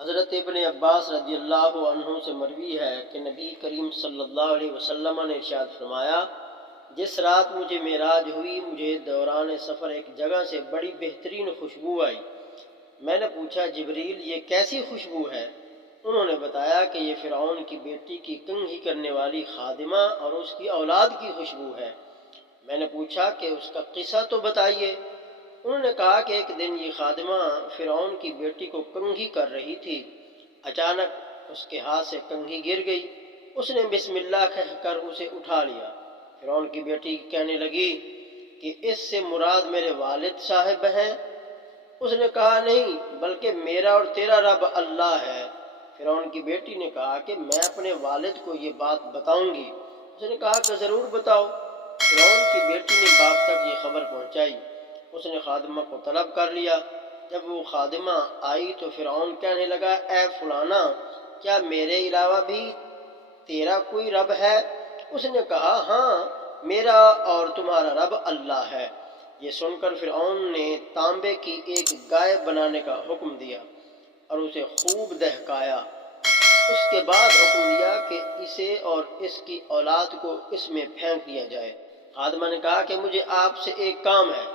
حضرت ابن عباس رضی اللہ عنہ سے مروی ہے کہ نبی کریم صلی اللہ علیہ وسلم نے ارشاد فرمایا، جس رات مجھے معراج ہوئی، مجھے دوران سفر ایک جگہ سے بڑی بہترین خوشبو آئی۔ میں نے پوچھا، جبریل یہ کیسی خوشبو ہے؟ انہوں نے بتایا کہ یہ فرعون کی بیٹی کی کنگھی کرنے والی خادمہ اور اس کی اولاد کی خوشبو ہے۔ میں نے پوچھا کہ اس کا قصہ تو بتائیے۔ انہوں نے کہا کہ ایک دن یہ خادمہ فرعون کی بیٹی کو کنگھی کر رہی تھی۔ اچانک اس کے ہاتھ سے کنگھی گر گئی۔ اس نے بسم اللہ کہہ کر اسے اٹھا لیا۔ فرعون کی بیٹی کہنے لگی کہ اس سے مراد میرے والد صاحب ہیں۔ اس نے کہا، نہیں، بلکہ میرا اور تیرا رب اللہ ہے۔ فرعون کی بیٹی نے کہا کہ میں اپنے والد کو یہ بات بتاؤں گی۔ اس نے کہا کہ ضرور بتاؤ۔ فرعون کی بیٹی نے باپ تک یہ خبر پہنچائی۔ اس نے خادمہ کو طلب کر لیا۔ جب وہ خادمہ آئی تو فرعون کہنے لگا، اے فلانا، کیا میرے علاوہ بھی تیرا کوئی رب ہے؟ اس نے کہا، ہاں، میرا اور تمہارا رب اللہ ہے۔ یہ سن کر فرعون نے تانبے کی ایک گائے بنانے کا حکم دیا اور اسے خوب دہکایا۔ اس کے بعد حکم دیا کہ اسے اور اس کی اولاد کو اس میں پھینک دیا جائے۔ خادمہ نے کہا کہ مجھے آپ سے ایک کام ہے۔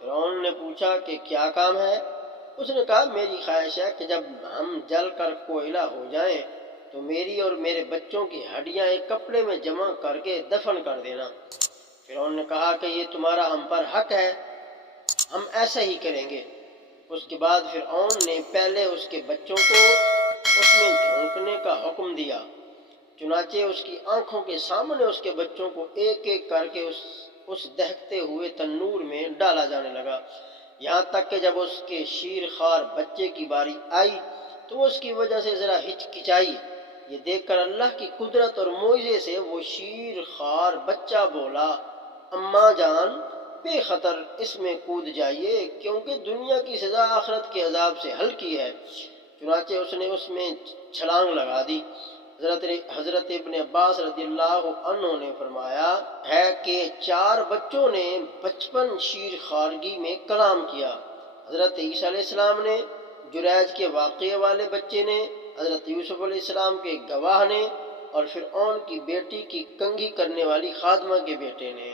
فرعون نے پوچھا کہ کیا کام ہے؟ اس نے کہا، میری خواہش ہے کہ جب ہم جل کر کوئلہ ہو جائیں تو میری اور میرے بچوں کی ہڈیاں ایک کپڑے میں جمع کر کے دفن کر دینا۔ فرعون نے کہا کہ یہ تمہارا ہم پر حق ہے، ہم ایسا ہی کریں گے۔ اس کے بعد فرعون نے پہلے اس کے بچوں کو اس میں جھونکنے کا حکم دیا۔ چنانچہ اس کی آنکھوں کے سامنے اس کے بچوں کو ایک ایک کر کے اس دہکتے ہوئے تنور میں ڈالا جانے لگا، یہاں تک کہ جب اس کے شیر خوار بچے کی باری آئی تو وہ اس کی وجہ سے ذرا ہچکچائی۔ یہ دیکھ کر اللہ کی قدرت اور معجزے سے وہ شیر خوار بچہ بولا، اماں جان، بے خطر اس میں کود جائیے، کیونکہ دنیا کی سزا آخرت کے عذاب سے ہلکی ہے۔ چنانچہ اس نے اس میں چھلانگ لگا دی۔ حضرت ابن عباس رضی اللہ عنہ نے فرمایا ہے کہ 4 بچوں نے بچپن شیر خارگی میں کلام کیا۔ حضرت عیسیٰ علیہ السلام نے، جریج کے واقعے والے بچے نے، حضرت یوسف علیہ السلام کے گواہ نے، اور فرعون کی بیٹی کی کنگھی کرنے والی خادمہ کے بیٹے نے۔